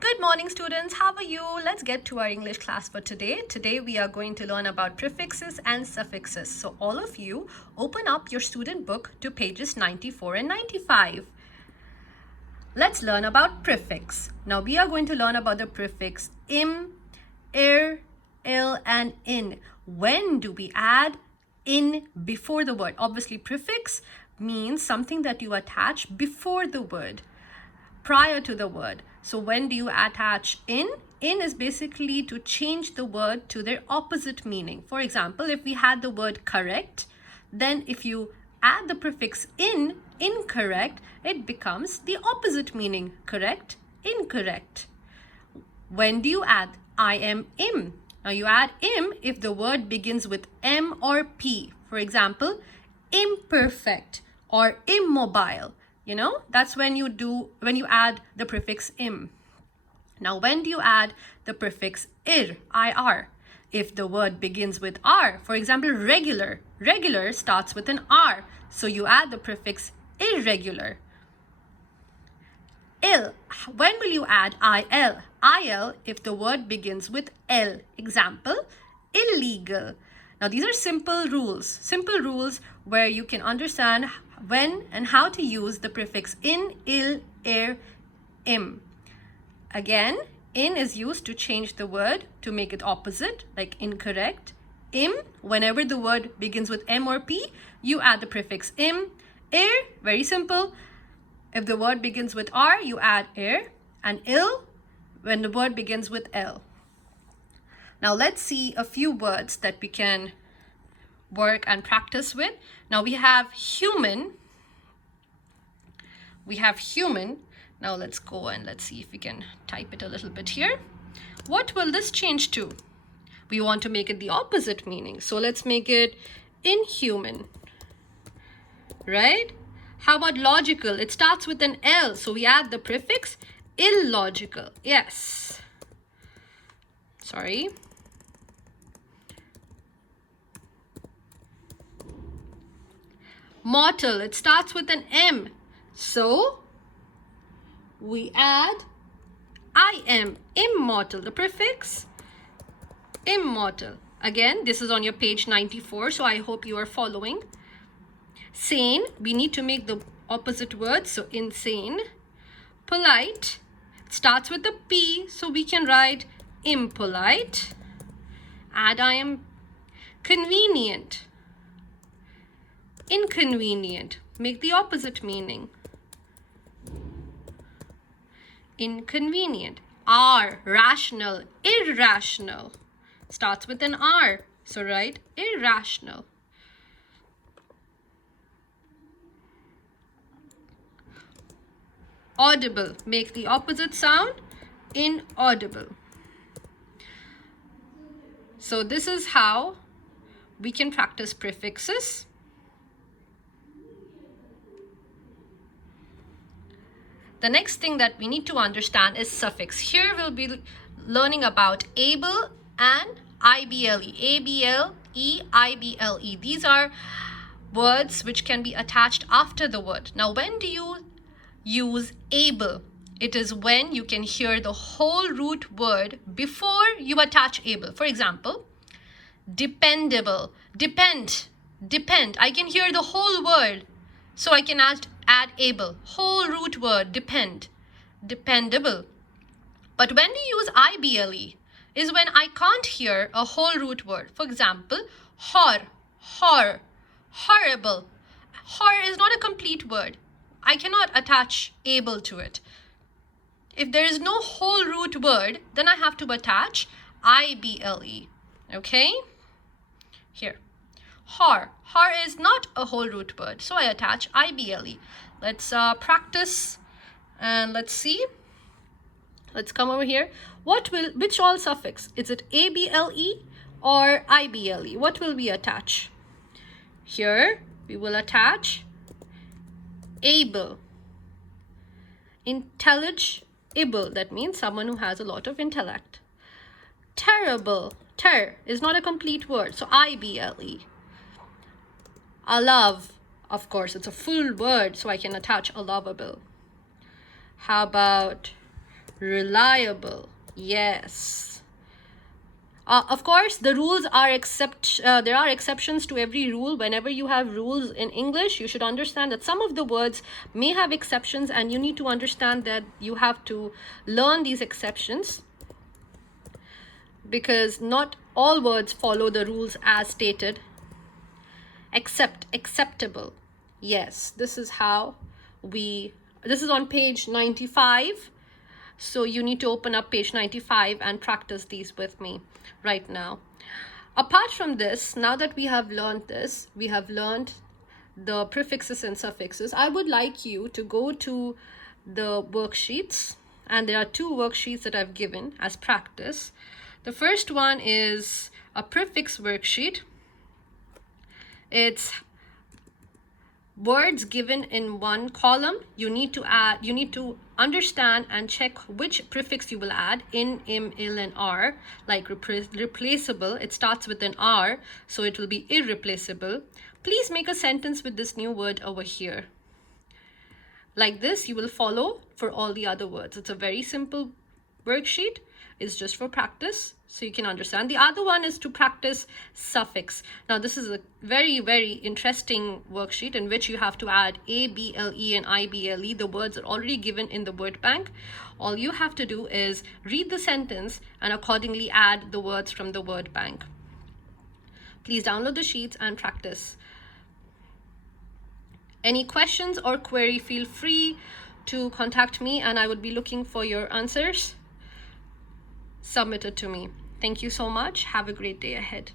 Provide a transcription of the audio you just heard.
Good morning, students. How are you? Let's get to our English class for today. Today we are going to learn about prefixes and suffixes. So all of you open up your student book to pages 94 and 95. Let's learn about prefix. Now we are going to learn about the prefix im, ir, il, and in. When do we add in before the word? Obviously, prefix means something that you attach before the word, prior to the word. So when do you attach in? In is basically to change the word to their opposite meaning. For example, if we had the word correct, then if you add the prefix in, incorrect, it becomes the opposite meaning, correct, incorrect. When do you add I am im? Now you add im if the word begins with M or P. For example, imperfect or immobile. You know, that's when you add the prefix im. Now, when do you add the prefix ir, ir? If the word begins with R, for example, regular. Regular starts with an R, so you add the prefix irregular. Il, when will you add il? Il if the word begins with L. Example, illegal. Now, these are simple rules where you can understand when and how to use the prefix in, il, ir, im. Again, in is used to change the word to make it opposite, like incorrect. Im, whenever the word begins with M or P, you add the prefix im. Ir, very simple. If the word begins with R, you add ir. And il, when the word begins with L. Now let's see a few words that we can work and practice with. Now we have human. Now let's go and let's see if we can type it a little bit here. What will this change to? We want to make it the opposite meaning. So let's make it inhuman, right? How about logical? It starts with an L, so we add the prefix illogical. Yes. Sorry. Mortal, it starts with an M, so we add I am, immortal, the prefix immortal. Again, this is on your page 94, so I hope you are following. Sane, we need to make the opposite word, so insane. Polite, it starts with a P, so we can write impolite. Add I am. Convenient, inconvenient, make the opposite meaning. Inconvenient. R, rational, irrational, starts with an R, so write irrational. Audible, make the opposite sound, inaudible. So this is how we can practice prefixes. The next thing that we need to understand is suffix. Here we'll be learning about able and ible. A-B-L-E, I-B-L-E. These are words which can be attached after the word. Now, when do you use able? It is when you can hear the whole root word before you attach able. For example, dependable, depend. I can hear the whole word, so I can add able, whole root word, depend, dependable. But when we use ible is when I can't hear a whole root word. For example, horrible. Hor is not a complete word. I cannot attach able to it. If there is no whole root word, then I have to attach ible. Okay? Here. Har is not a whole root word, so I attach ible. Let's practice and let's see. Let's come over here. Which all suffix? Is it able or ible? What will we attach? Here we will attach able. Intelligible, that means someone who has a lot of intellect. Terrible, is not a complete word, so ible. A love, of course, it's a full word, so I can attach a lovable. How about Reliable. Yes. Of course, the rules are there are exceptions to every rule. Whenever you have rules in English, you should understand that some of the words may have exceptions, and you need to understand that you have to learn these exceptions, because not all words follow the rules as stated. Acceptable. Yes, this is on page 95. So you need to open up page 95 and practice these with me right now. Apart from this, now that we have learned this, we have learned the prefixes and suffixes. I would like you to go to the worksheets, and there are 2 worksheets that I've given as practice. The first one is a prefix worksheet. It's words given in one column. You need to understand and check which prefix you will add in, im, il, and r. Like replaceable, it starts with an r, so it will be irreplaceable. Please make a sentence with this new word over here. Like this, you will follow for all the other words. It's a very simple worksheet. It's just for practice, so you can understand. The other one is to practice suffix. Now, this is a very, very interesting worksheet in which you have to add A, B, L, E, and I, B, L, E. The words are already given in the word bank. All you have to do is read the sentence and accordingly add the words from the word bank. Please download the sheets and practice. Any questions or query, feel free to contact me, and I would be looking for your answers submitted to me. Thank you so much. Have a great day ahead.